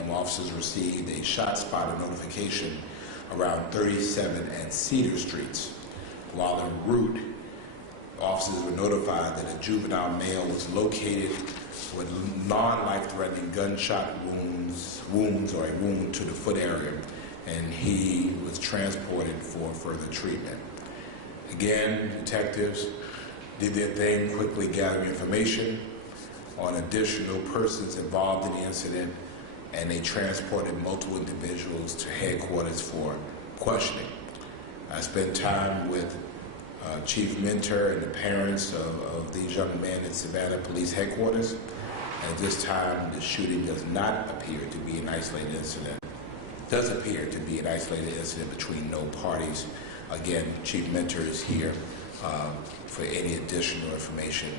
p.m., officers received a shot spotter notification around 37 and Cedar Streets. While en route, officers were notified that a juvenile male was located with non-life-threatening gunshot wounds or a wound to the foot area, and he was transported for further treatment. Again, detectives did their thing, quickly gathering information on additional persons involved in the incident, and they transported multiple individuals to headquarters for questioning. I spent time with Chief Minter and the parents of these young men at Savannah Police Headquarters. At this time, the shooting does not appear to be an isolated incident. It does appear to be an isolated incident between no parties. Again, Chief Minter is here for any additional information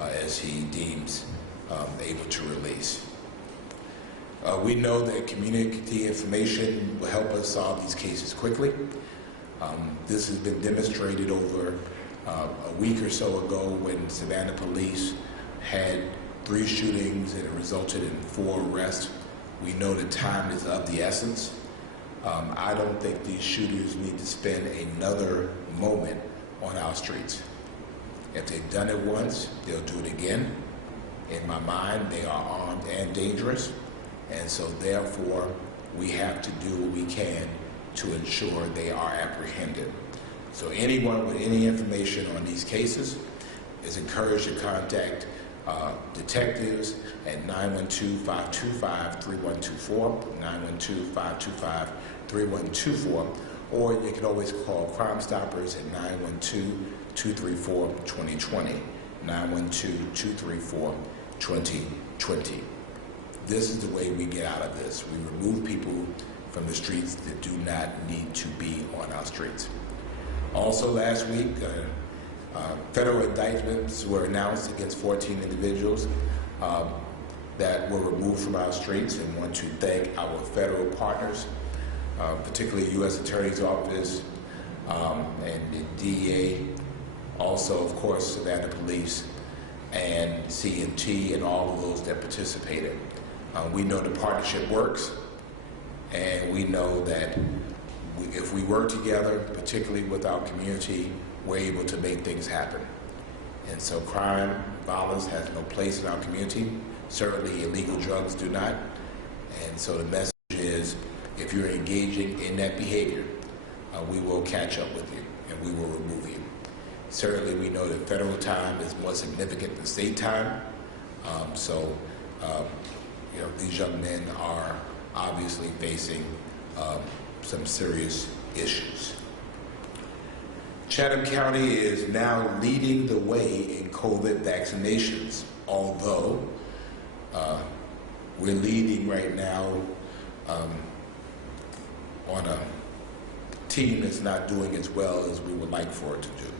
as he deems able to release. We know that community information will help us solve these cases quickly. This has been demonstrated over a week or so ago when Savannah Police had 3 shootings and it resulted in 4 arrests. We know that time is of the essence. I don't think these shooters need to spend another moment on our streets. If they've done it once, they'll do it again. In my mind, they are armed and dangerous, and so therefore we have to do what we can to ensure they are apprehended. So anyone with any information on these cases is encouraged to contact detectives at 912-525-3124, 912-525-3124, or you can always call Crime Stoppers at 912-234-2020, 912-234-2020. This is the way we get out of this. We remove people from the streets that do not need to be on our streets. Also last week, federal indictments were announced against 14 individuals that were removed from our streets, and want to thank our federal partners, particularly U.S. Attorney's Office and the DEA, also of course Savannah Police and CNT and all of those that participated. We know the partnership works, and we know that if we work together, particularly with our community, we're able to make things happen. And so crime, violence has no place in our community. Certainly illegal drugs do not. And so the message is, if you're engaging in that behavior, we will catch up with you and we will remove you. Certainly we know that federal time is more significant than state time. These young men are obviously facing some serious issues. Chatham County is now leading the way in COVID vaccinations, although we're leading right now on a team that's not doing as well as we would like for it to do.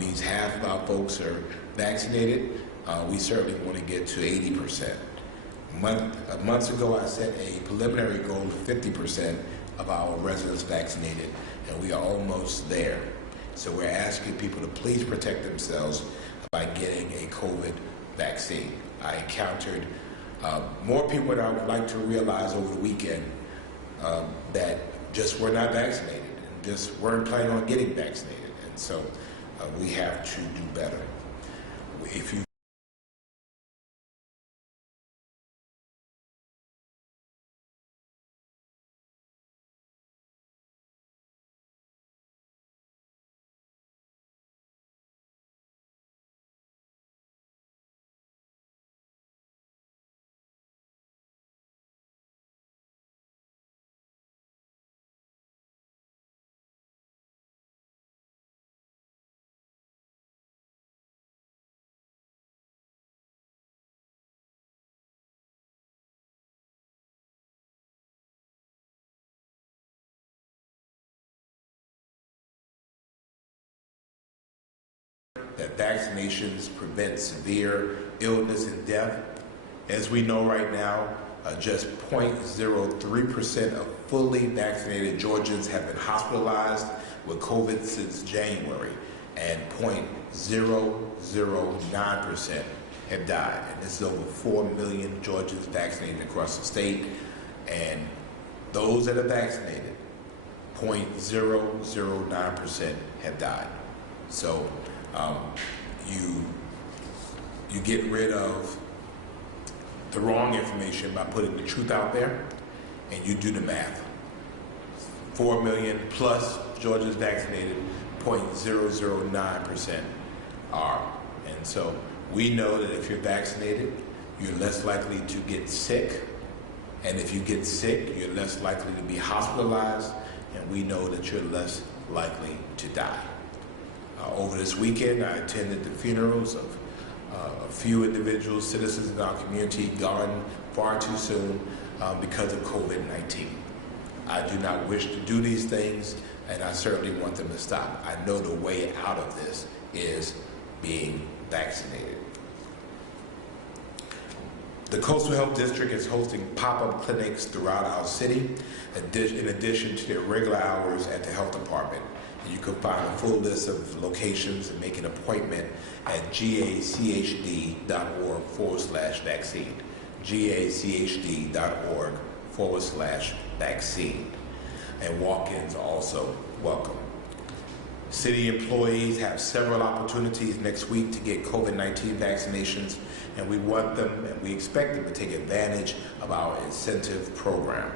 Means half of our folks are vaccinated. We certainly want to get to 80%. Months ago, I set a preliminary goal of 50% of our residents vaccinated, and we are almost there. So we're asking people to please protect themselves by getting a COVID vaccine. I encountered more people than I would like to realize over the weekend that just were not vaccinated and just weren't planning on getting vaccinated. And so we have to do better. If you that vaccinations prevent severe illness and death. As we know right now, just 0.03% of fully vaccinated Georgians have been hospitalized with COVID since January, and 0.009% have died. And this is over 4 million Georgians vaccinated across the state, and those that are vaccinated, 0.009% have died. So you get rid of the wrong information by putting the truth out there, and you do the math. 4 million plus Georgians vaccinated, 0.009% are. And so we know that if you're vaccinated, you're less likely to get sick. And if you get sick, you're less likely to be hospitalized. And we know that you're less likely to die. Over this weekend, I attended the funerals of a few individuals, citizens in our community, gone far too soon because of COVID-19. I do not wish to do these things, and I certainly want them to stop. I know the way out of this is being vaccinated. The Coastal Health District is hosting pop-up clinics throughout our city, in addition to their regular hours at the health department. You can find a full list of locations and make an appointment at gachd.org/vaccine. gachd.org/vaccine. And walk-ins are also welcome. City employees have several opportunities next week to get COVID-19 vaccinations, and we want them and we expect them to take advantage of our incentive program.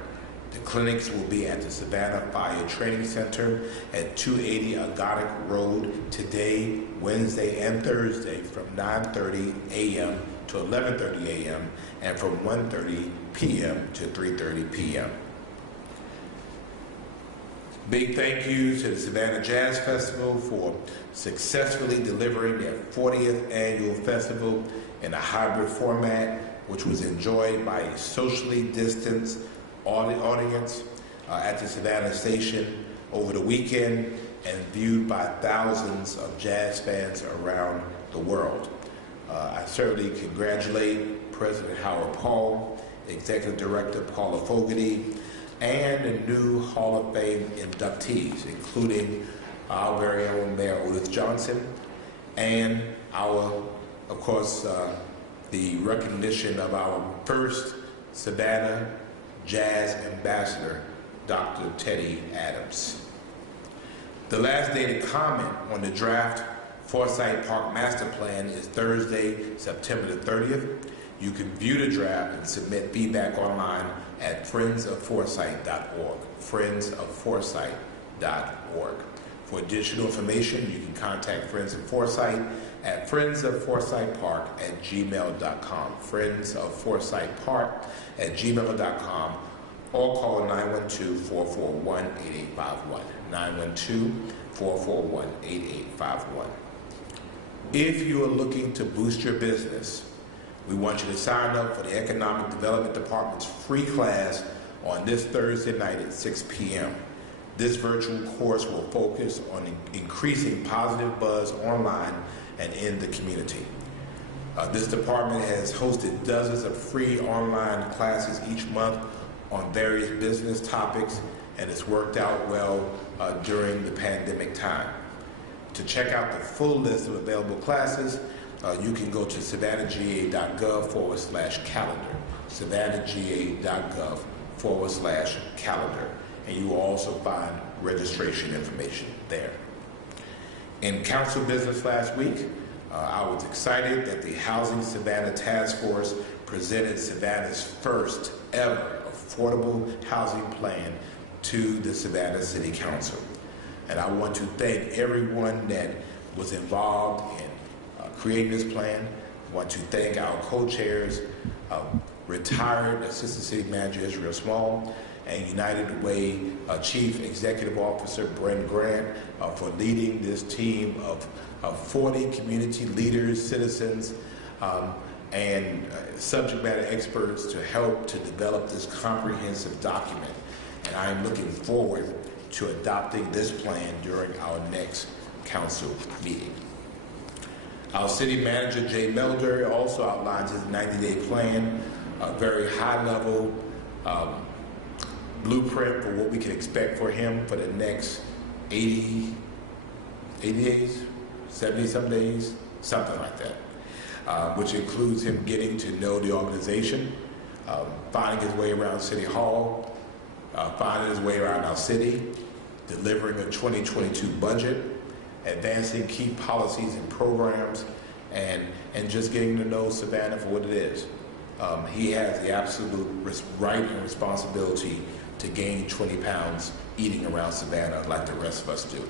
The clinics will be at the Savannah Fire Training Center at 280 Agonic Road today, Wednesday, and Thursday from 9:30 a.m. to 11:30 a.m. and from 1:30 p.m. to 3:30 p.m. Big thank you to the Savannah Jazz Festival for successfully delivering their 40th annual festival in a hybrid format, which was enjoyed by a socially distanced audience at the Savannah station over the weekend and viewed by thousands of jazz fans around the world. I certainly congratulate President Howard Paul, Executive Director Paula Fogarty, and the new Hall of Fame inductees, including our very own Mayor Otis Johnson, and our, of course, the recognition of our first Savannah Jazz Ambassador, Dr. Teddy Adams. The last day to comment on the draft Forsyth Park Master Plan is Thursday, September the 30th. You can view the draft and submit feedback online at friendsofforsyth.org, friendsofforsyth.org. For additional information, you can contact Friends of Forsyth at friendsofforsythpark@gmail.com, friendsofforsythpark@gmail.com, or call 912-441-8851, 912-441-8851. If you are looking to boost your business, we want you to sign up for the Economic Development Department's free class on this Thursday night at 6 p.m. This virtual course will focus on increasing positive buzz online and in the community. This department has hosted dozens of free online classes each month on various business topics, and it's worked out well during the pandemic time. To check out the full list of available classes, you can go to savannahga.gov/calendar, savannahga.gov/calendar, and you will also find registration information there. In council business last week, I was excited that the Housing Savannah Task Force presented Savannah's first ever affordable housing plan to the Savannah City Council. And I want to thank everyone that was involved in creating this plan. I want to thank our co-chairs, retired Assistant City Manager Israel Small, and United Way Chief Executive Officer Brent Grant for leading this team of 40 community leaders, citizens, and subject matter experts to help to develop this comprehensive document. And I am looking forward to adopting this plan during our next council meeting. Our city manager, Jay Melder, also outlines his 90-day plan a very high-level blueprint for what we can expect for him for the next 80 days, 70-some days, something like that, which includes him getting to know the organization, finding his way around City Hall, finding his way around our city, delivering a 2022 budget, advancing key policies and programs, and just getting to know Savannah for what it is. He has the absolute right and responsibility to gain 20 pounds eating around Savannah like the rest of us do.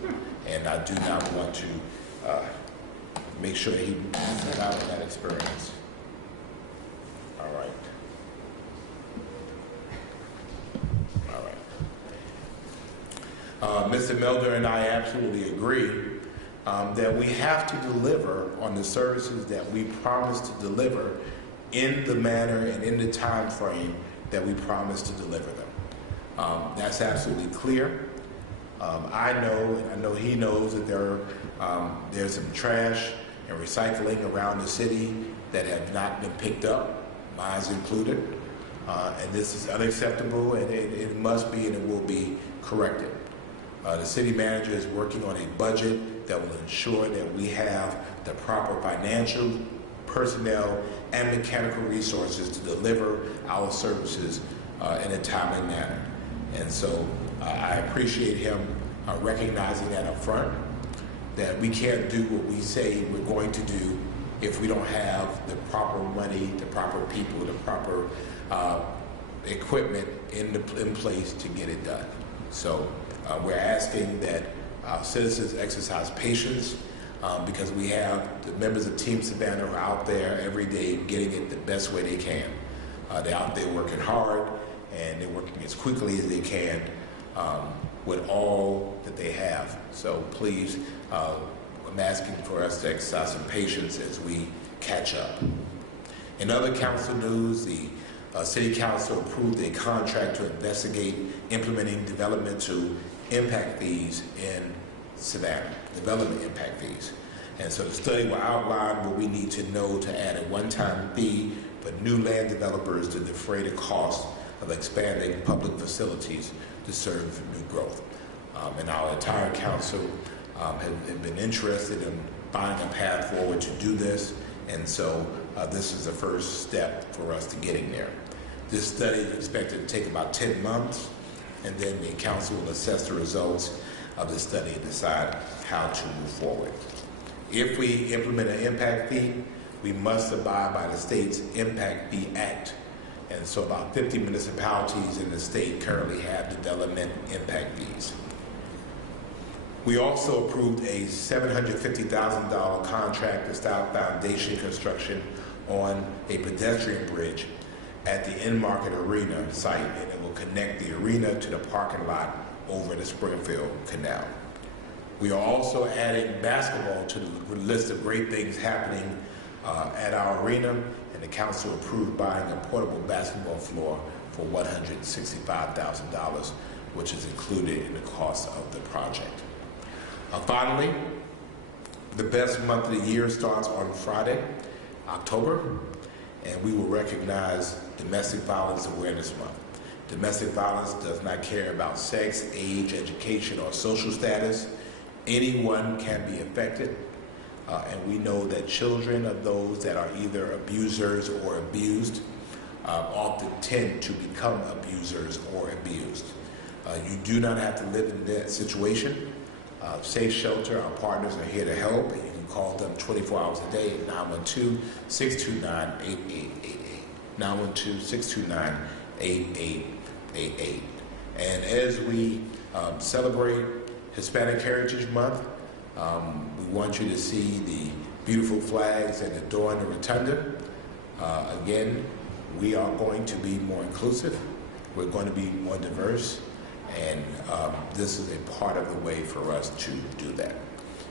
And I do not want to make sure that he misses out on that experience. All right. All right. Mr. Melder and I absolutely agree that we have to deliver on the services that we promised to deliver in the manner and in the time frame that we promised to deliver them. That's absolutely clear. I know, and I know he knows, that there's some trash and recycling around the city that have not been picked up, mine's included, and this is unacceptable, and it must be and it will be corrected. The city manager is working on a budget that will ensure that we have the proper financial, personnel, and mechanical resources to deliver our services in a timely manner. And so I appreciate him recognizing that up front, that we can't do what we say we're going to do if we don't have the proper money, the proper people, the proper equipment in place to get it done. So we're asking that our citizens exercise patience because we have the members of Team Savannah who are out there every day getting it the best way they can. They're out there working hard, and they're working as quickly as they can with all that they have. So please, I'm asking for us to exercise some patience as we catch up. In other council news, the City Council approved a contract to investigate implementing developmental impact fees in Savannah, development impact fees. And so the study will outline what we need to know to add a one-time fee for new land developers to defray the cost of expanding public facilities to serve new growth. And our entire council have been interested in finding a path forward to do this, and so this is the first step for us to getting there. This study is expected to take about 10 months, and then the council will assess the results of the study and decide how to move forward. If we implement an impact fee, we must abide by the state's Impact Fee Act. And so about 50 municipalities in the state currently have development impact fees. We also approved a $750,000 contract to start foundation construction on a pedestrian bridge at the In-Market Arena site, and it will connect the arena to the parking lot over the Springfield Canal. We are also adding basketball to the list of great things happening at our arena, and the council approved buying a portable basketball floor for $165,000, which is included in the cost of the project. Finally, the best month of the year starts on Friday, October, and we will recognize Domestic Violence Awareness Month. Domestic violence does not care about sex, age, education, or social status. Anyone can be affected, and we know that children of those that are either abusers or abused often tend to become abusers or abused. You do not have to live in that situation. Safe Shelter, our partners, are here to help, and you can call them 24 hours a day at 912-629-8888. 912-629-8888. And as we celebrate Hispanic Heritage Month, we want you to see the beautiful flags that adorn the rotunda. Again, we are going to be more inclusive. We're going to be more diverse. And this is a part of the way for us to do that.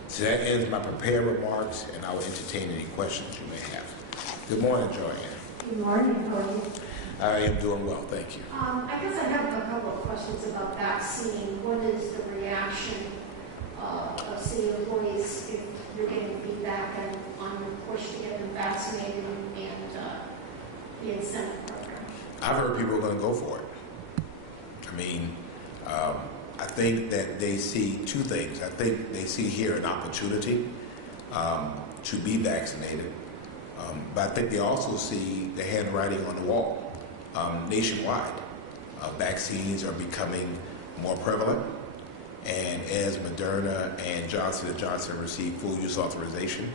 So that ends my prepared remarks, and I will entertain any questions you may have. Good morning, Joanne. Good morning, Cody. I am doing well, thank you. I guess I have a couple of questions about vaccine. What is the reaction of city employees if you're getting feedback on your push to get them vaccinated and the incentive program? I've heard people are going to go for it. I mean, I think that they see two things. I think they see here an opportunity to be vaccinated, but I think they also see the handwriting on the wall. Nationwide, vaccines are becoming more prevalent, and as Moderna and Johnson & Johnson receive full use authorization,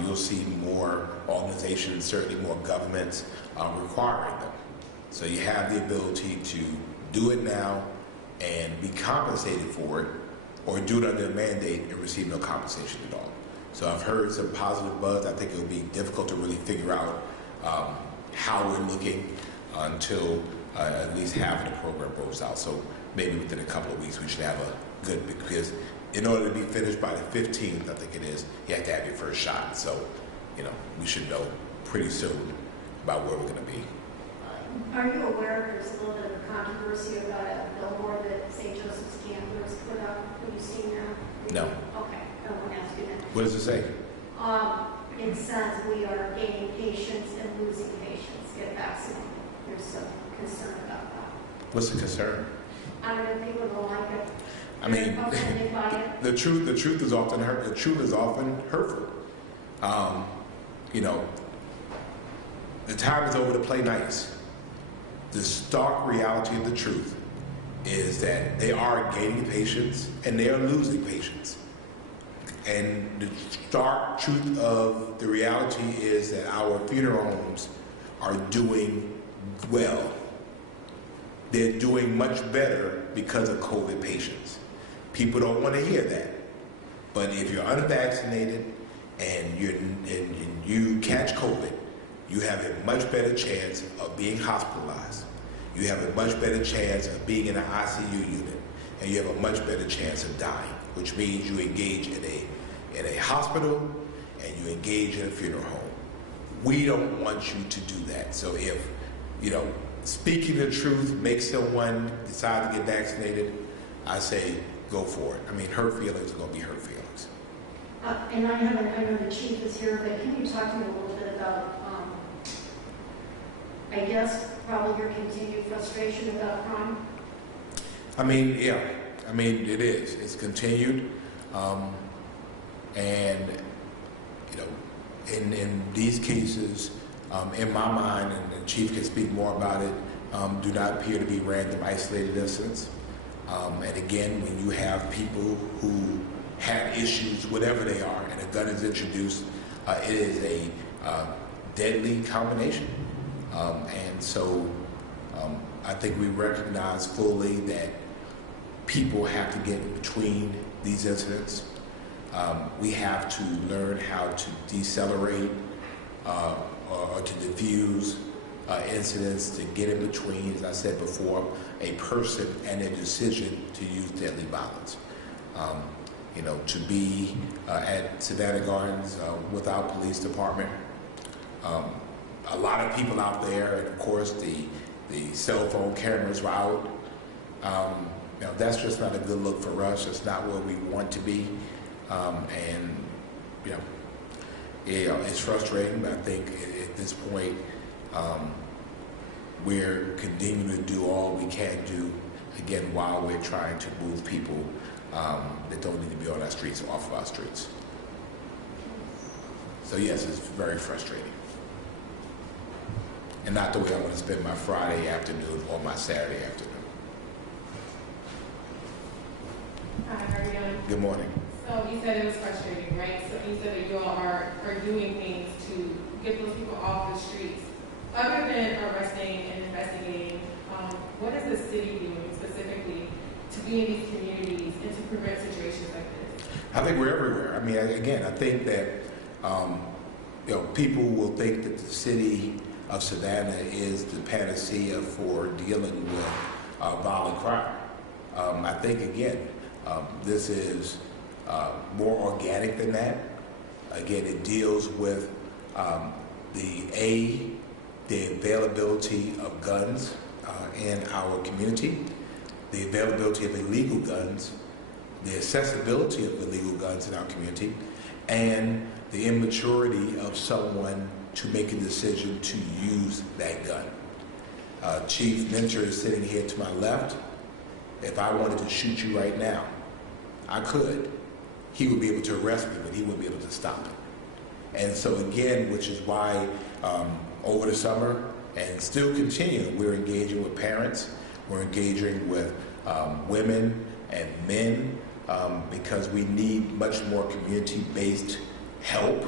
you'll see more organizations, certainly more governments, requiring them. So you have the ability to do it now and be compensated for it, or do it under a mandate and receive no compensation at all. So I've heard some positive buzz. I think it would be difficult to really figure out how we're looking until at least half of the program rolls out. So maybe within a couple of weeks we should have a good, because in order to be finished by the 15th, I think it is, you have to have your first shot. So, you know, we should know pretty soon about where we're going to be. Are you aware there's a little bit of controversy about a billboard that St. Joseph's Campers put up? Have you seen that? No. Okay, I won't ask you that. What does it say? It says we are gaining patients and losing patients. Get vaccinated. There's some concern about that. What's the concern? I don't know if people don't like it. I mean, Offended by it. the truth is often hurtful. You know, the time is over to play nice. The stark reality of the truth is that they are gaining patients and they are losing patients. And the stark truth of the reality is that our funeral homes are doing well. They're doing much better because of COVID patients. People don't want to hear that. But if you're unvaccinated and you catch COVID, you have a much better chance of being hospitalized. You have a much better chance of being in an ICU unit, and you have a much better chance of dying, which means you engage in a hospital and you engage in a funeral home. We don't want you to do that. So if, you know, speaking the truth makes someone decide to get vaccinated, I say go for it. I mean, her feelings are going to be her feelings. And I know the chief is here, but can you talk to me a little bit about, I guess, probably your continued frustration about crime? I mean, yeah. I mean, it is. It's continued. And, you know, in these cases, in my mind, and the chief can speak more about it, do not appear to be random, isolated incidents. And again, when you have people who have issues, whatever they are, and a gun is introduced, it is a deadly combination. And so I think we recognize fully that people have to get in between these incidents. We have to learn how to decelerate or to diffuse incidents, to get in between, as I said before, a person and a decision to use deadly violence. You know, to be at Savannah Gardens with our police department, a lot of people out there, and of course the cell phone cameras were out. You know, that's just not a good look for us. It's not where we want to be. And you know, it's frustrating, but I think at this point we're continuing to do all we can do, again, while we're trying to move people that don't need to be on our streets, off of our streets. So yes, it's very frustrating. And not the way I want to spend my Friday afternoon or my Saturday afternoon. Hi, how are you doing? Good morning. So you said it was frustrating, right? So you said that you all are doing things to get those people off the streets. Other than arresting and investigating, what is the city doing specifically to be in these communities and to prevent situations like this? I think we're everywhere. I mean, again, I think that you know, people will think that the city of Savannah is the panacea for dealing with violent crime. I think, again, this is more organic than that. Again, it deals with the availability of guns in our community, the availability of illegal guns, the accessibility of illegal guns in our community, and the immaturity of someone to make a decision to use that gun. Chief Mentor is sitting here to my left. If I wanted to shoot you right now, I could. He would be able to arrest me, but he wouldn't be able to stop it. And so again, which is why over the summer and still continuing, we're engaging with parents, we're engaging with women and men because we need much more community-based help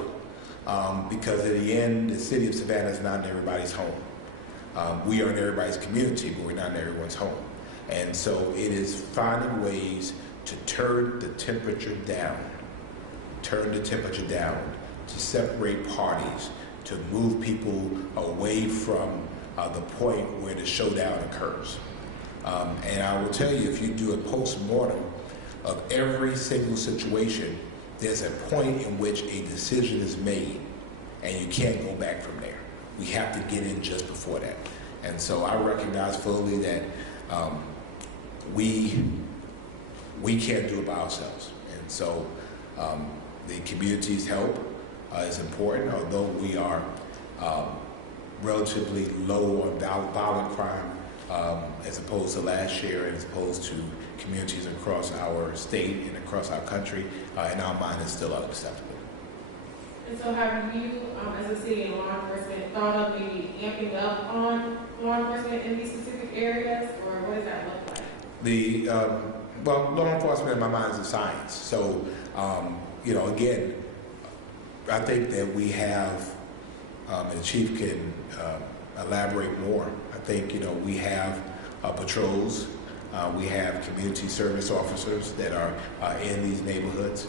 because at the end, the city of Savannah is not in everybody's home. We are in everybody's community, but we're not in everyone's home. And so it is finding ways to turn the temperature down, to separate parties, to move people away from the point where the showdown occurs. And I will tell you, if you do a post-mortem of every single situation, there's a point in which a decision is made, and you can't go back from there. We have to get in just before that. And so I recognize fully that we can't do it by ourselves. And so the community's help is important, although we are relatively low on violent crime as opposed to last year and as opposed to communities across our state and across our country. In our mind, it's still unacceptable. And so have you, as a city and law enforcement, thought of maybe amping up on law enforcement in these specific areas, or what does that look like? Well, law enforcement in my mind is a science. So, again, I think that we have, and the chief can elaborate more. I think, we have patrols, we have community service officers that are in these neighborhoods.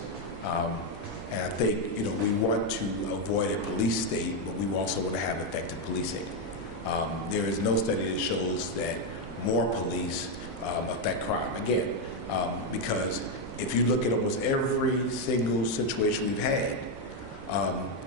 And I think, we want to avoid a police state, but we also want to have effective policing. There is no study that shows that more police affect crime. Again, because if you look at almost every single situation we've had,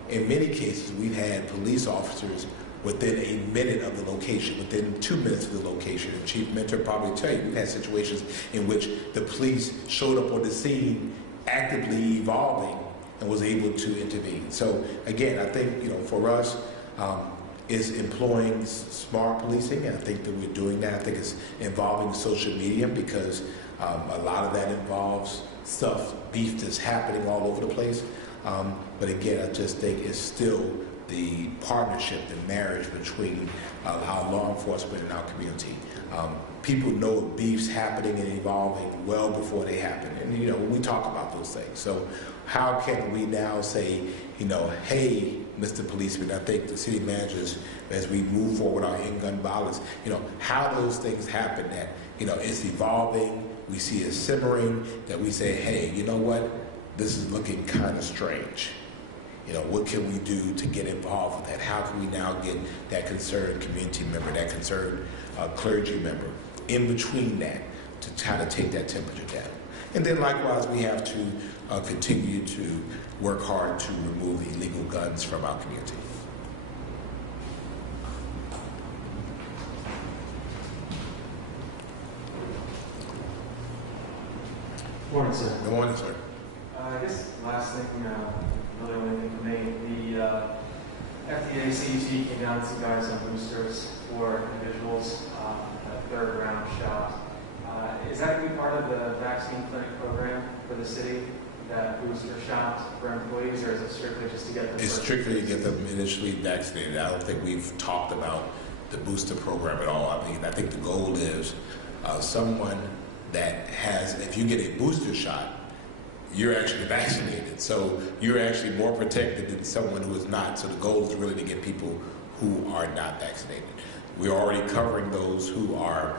in many cases we've had police officers within a minute of the location, within 2 minutes of the location. And Chief Mentor probably tell you, we've had situations in which the police showed up on the scene actively evolving and was able to intervene. So again, I think, for us, is employing smart policing, and I think that we're doing that. I think it's involving social media because a lot of that involves beef that's happening all over the place. But again, I just think it's still the partnership, the marriage between our law enforcement and our community. People know beef's happening and evolving well before they happen. And, we talk about those things. So how can we now say, hey, Mr. Policeman, I think the city managers, as we move forward our in-gun violence, how those things happen that, it's evolving, we see it simmering, that we say, hey, you know what, this is looking kind of strange. What can we do to get involved with that? How can we now get that concerned community member, that concerned clergy member in between that to try to take that temperature down? And then likewise, we have to continue to work hard to remove illegal guns from our community. Morning, sir. Good morning, sir. I guess last thing, really only thing for me, the FDA CDC came down with some guidance on boosters for individuals, that third round shot. Is that going to be part of the vaccine clinic program for the city, that booster shot for employees, or is it strictly just to get them? It's strictly to get them initially vaccinated. I don't think we've talked about the booster program at all. I think the goal is someone that has, if you get a booster shot, you're actually vaccinated. So you're actually more protected than someone who is not. So the goal is really to get people who are not vaccinated. We're already covering those who are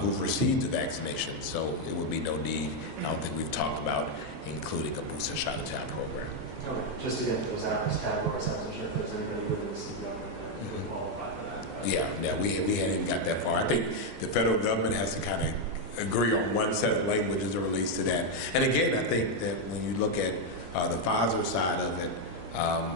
who've received the vaccination. So it would be no need. I don't think we've talked about including a booster shot into our program. Okay, just to get those at-risk categories, I wasn't sure if there's anybody within the city government that would qualify for that. Yeah, we hadn't even got that far. I think the federal government has to kind of agree on one set of languages that relates to that. And again, I think that when you look at the Pfizer side of it,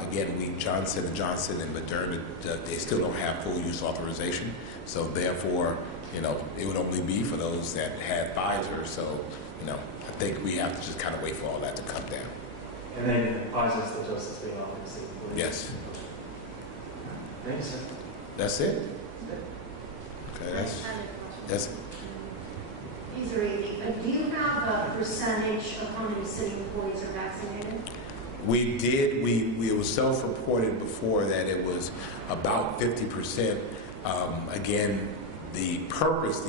again, Johnson & Johnson and Moderna, they still don't have full use authorization. So therefore, it would only be for those that had Pfizer. So, I think we have to just kind of wait for all that to come down. And then Pfizer is still just the state office. Yes. Thank you, sir. That's it. That's it. That's These are easy. Do you have a percentage of how many city employees are vaccinated? We did. It was self-reported before that it was about 50%. Again, the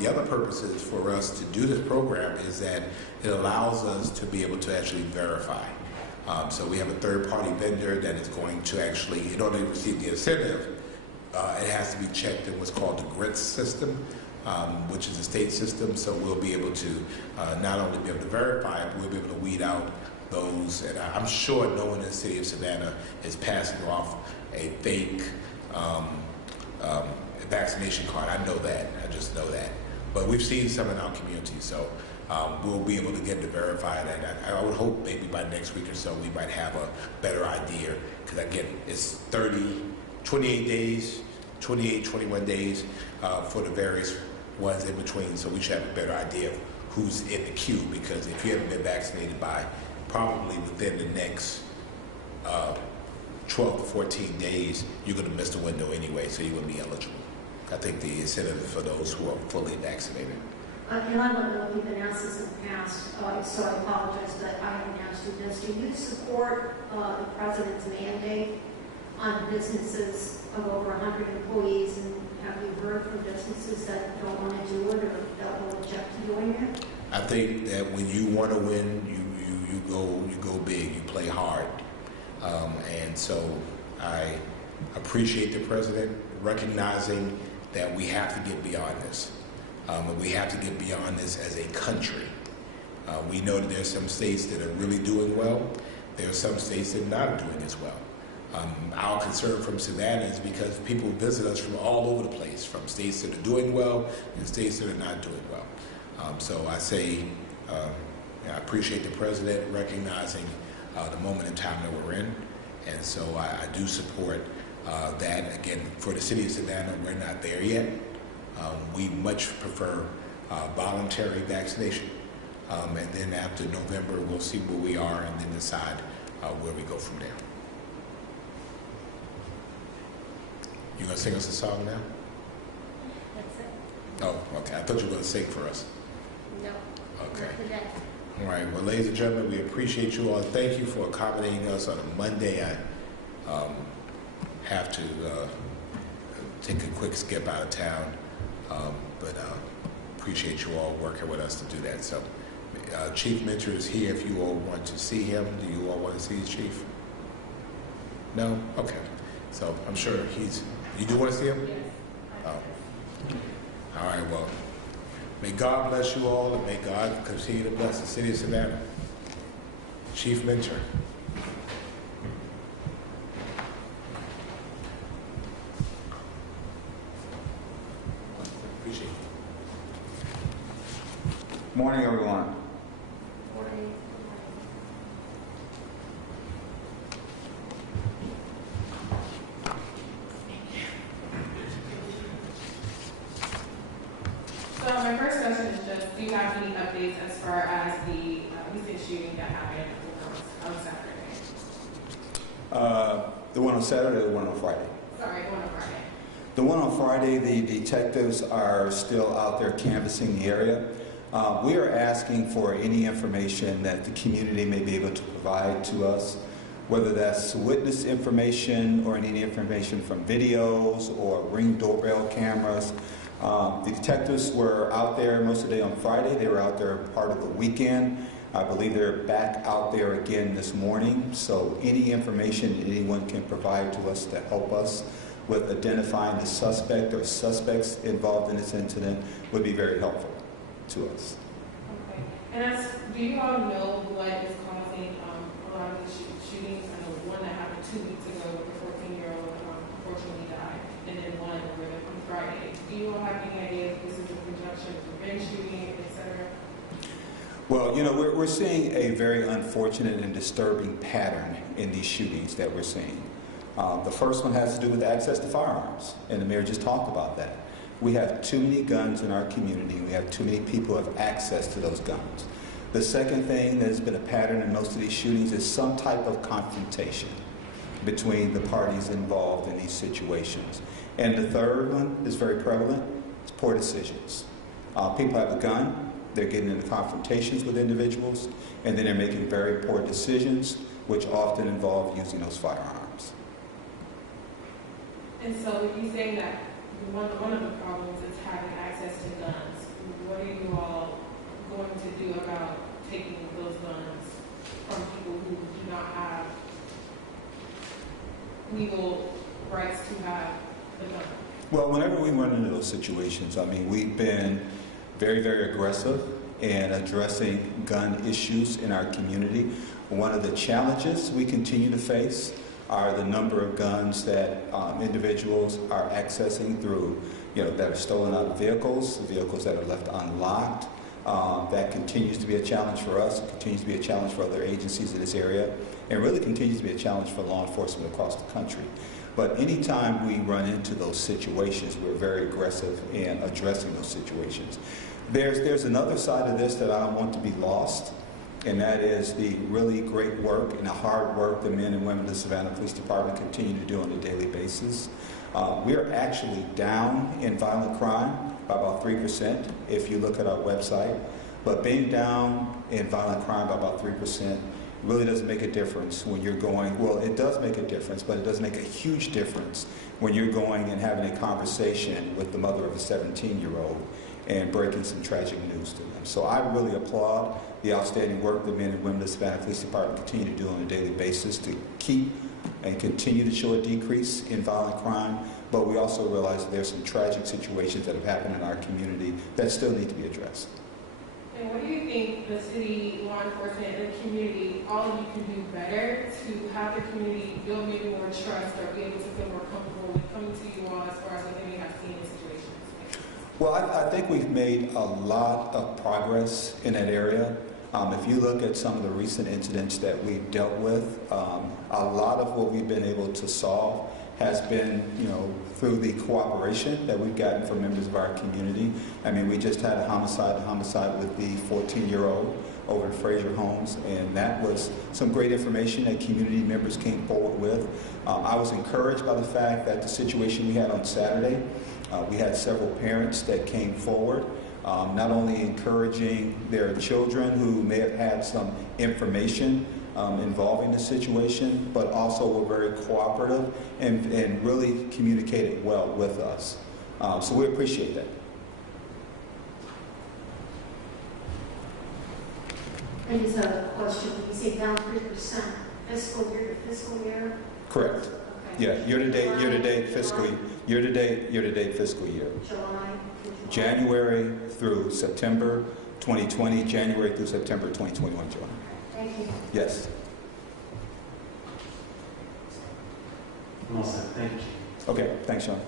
other purposes for us to do this program is that it allows us to be able to actually verify. So we have a third-party vendor that is going to actually, in order to receive the incentive, it has to be checked in what's called the GRITS system, which is a state system. So we'll be able to not only be able to verify it, but we'll be able to weed out those. And I'm sure no one in the city of Savannah is passing off a fake vaccination card. I know that. I just know that. But we've seen some in our community, so we'll be able to get to verify that. I would hope maybe by next week or so we might have a better idea, because again, it's 28 days, 28, 21 days for the various ones in between, so we should have a better idea of who's in the queue, because if you haven't been vaccinated by probably within the next 12 to 14 days, you're going to miss the window anyway, so you wouldn't be eligible. I think the incentive is for those who are fully vaccinated. And I don't know if you've been asked this in the past, so I apologize, but I haven't asked you this. Do you support the president's mandate on businesses of over 100 employees? And have you heard from businesses that don't want to do it or that will object to doing it? I think that when you want to win, you go big, you play hard. And so I appreciate the president recognizing that we have to get beyond this. And we have to get beyond this as a country. We know that there's some states that are really doing well. There are some states that are not doing as well. Our concern from Savannah is because people visit us from all over the place, from states that are doing well and states that are not doing well. So I say I appreciate the president recognizing the moment in time that we're in. And so I do support that. Again, for the city of Savannah, we're not there yet. We much prefer voluntary vaccination. And then after November, we'll see where we are and then decide where we go from there. You gonna sing us a song now? That's it. Oh, okay. I thought you were gonna sing for us. No. Okay. Not today. All right. Well, ladies and gentlemen, we appreciate you all. Thank you for accommodating us on a Monday. I have to take a quick skip out of town, but appreciate you all working with us to do that. So, Chief Mentor is here. If you all want to see him, do you all want to see the chief? No? Okay. So I'm sure you do want to see him? Yes. Oh. All right. Well, may God bless you all, and may God continue to bless the city of Savannah. Chief Mentor. Appreciate it. Morning, everyone. So my first question is just, do you have any updates as far as the recent shooting that happened on Saturday? The one on Saturday or the one on Friday? Sorry, one on Friday. The one on Friday, the detectives are still out there canvassing the area. We are asking for any information that the community may be able to provide to us, whether that's witness information or any information from videos or Ring doorbell cameras. The detectives were out there most of the day on Friday. They were out there part of the weekend. I believe they're back out there again this morning. So any information that anyone can provide to us to help us with identifying the suspect or suspects involved in this incident would be very helpful to us. Okay. And do you all know what is causing a lot of these shootings? I know one that happened 2 weeks ago with a 14-year-old unfortunately died, and then one over on Friday. Do you all have any idea if this is in conjunction with revenge shooting, et cetera? Well, you know, we're seeing a very unfortunate and disturbing pattern in these shootings that we're seeing. The first one has to do with access to firearms, and the mayor just talked about that. We have too many guns in our community. We have too many people who have access to those guns. The second thing that has been a pattern in most of these shootings is some type of confrontation between the parties involved in these situations. And the third one is very prevalent, It's poor decisions. People have a gun, they're getting into confrontations with individuals, and then they're making very poor decisions, which often involve using those firearms. And so you're saying that one of the problems is having access to guns. What are you all going to do about taking those guns from people who do not have legal rights to have the gun? Well, whenever we run into those situations, I mean, we've been very, very aggressive in addressing gun issues in our community. One of the challenges we continue to face are the number of guns that individuals are accessing through, that are stolen out of vehicles that are left unlocked. That continues to be a challenge for us, continues to be a challenge for other agencies in this area, and really continues to be a challenge for law enforcement across the country. But anytime we run into those situations, we're very aggressive in addressing those situations. There's another side of this that I don't want to be lost, and that is the really great work and the hard work the men and women of the Savannah Police Department continue to do on a daily basis. We are actually down in violent crime by about 3% if you look at our website. But being down in violent crime by about 3% really doesn't make a difference when you're going, well, it does make a difference, but it does make a huge difference when you're going and having a conversation with the mother of a 17-year-old and breaking some tragic news to them. So I really applaud the outstanding work the men and women of the Savannah Police Department continue to do on a daily basis to keep and continue to show a decrease in violent crime, but we also realize that there's some tragic situations that have happened in our community that still need to be addressed. And what do you think the city, law enforcement, and the community, all of you can do better to have the community build maybe more trust or be able to feel more comfortable with coming to you all as far as what they may have seen in situations? Well, I think we've made a lot of progress in that area. If you look at some of the recent incidents that we've dealt with, a lot of what we've been able to solve has been, through the cooperation that we've gotten from members of our community. I mean, we just had a homicide with the 14-year-old over at Fraser Homes, and that was some great information that community members came forward with. I was encouraged by the fact that the situation we had on Saturday, we had several parents that came forward, not only encouraging their children who may have had some information involving the situation, but also were very cooperative and really communicated well with us. So we appreciate that. I just have a question. You say down 3% fiscal year to fiscal year? Correct. Okay. Yeah, year-to-date fiscal year. July? January through September 2020, January through September 2021, Joanna. Thank you. Yes. I'm all set. Thank you. Okay, thanks, Sean.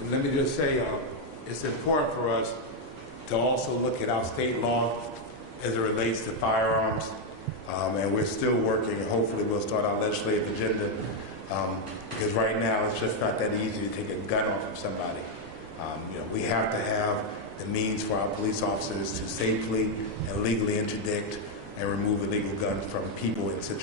And let me just say, it's important for us to also look at our state law as it relates to firearms. And we're still working, and hopefully we'll start our legislative agenda, because right now it's just not that easy to take a gun off of somebody. We have to have the means for our police officers to safely and legally interdict and remove illegal guns from people in situations